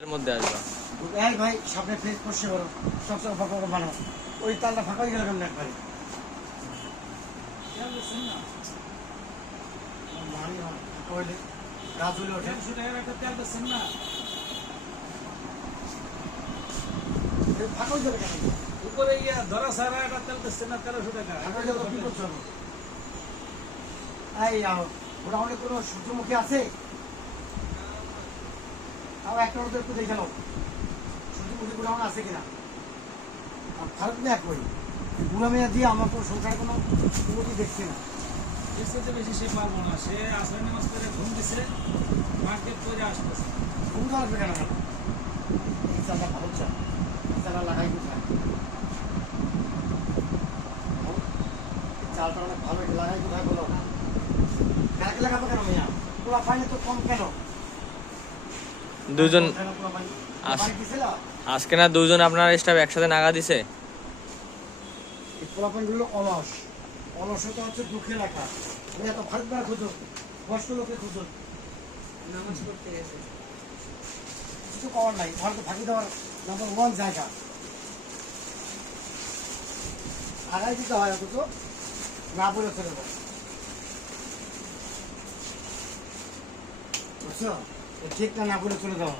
এর মধ্যে আসবা। এই ভাই সামনে ফেস করছে বলো সবসময় ফাঁকা করে বানাও ওই তালটা ফাঁকা হয়ে গেল কেমন একবারে? ফাঁকা হইলে গাছ হইলে ওঠে ফাঁকা হয়ে যাবে কেন উপরে ইয়া ধরা সারা এটা তেলতেছে না তেরোশো টাকা? এই ওটা অনেক কোনো সূর্যমুখী আছে? একটা ওদের একটু দেখে নাও সূর্যমুখী গুলো আছে কিনা? আর খারাপ দিয়ে আমার কোনো সংসারে কোনো উন্নতি দেখছি না। এর চাইতে বেশি সে পারব না। সে আসলে নামাজ করে ঘুম দিছে মার্কেট করে আসতেছে। ঘুম তো আসবে কেন এই চালটা ভালো চাল। এই চালটা লাগাই কোথায়? চালটা অনেক ভালো এটা লাগাই কোথায় বলো? কাকে লাগাবো কেন মেয়া? পোলা ফাইনে তো কম কেন? দুজন আজকে না দুজন আপনার স্টাফ একসাথে নাগা দিছে? অলস। অলসতা হচ্ছে দুঃখে লেখা এত খুঁজো বয়স্ক লোকে খুঁজো নামাজ পড়তে গেছে। কিছু করার নাই ভারতে ফাঁকি দেওয়ার নাম্বার ওয়ান জায়গা। আগাই দিতে হয় অথচ না বলে বুঝছ? এই ঠিকটা না করে চলে যাওয়া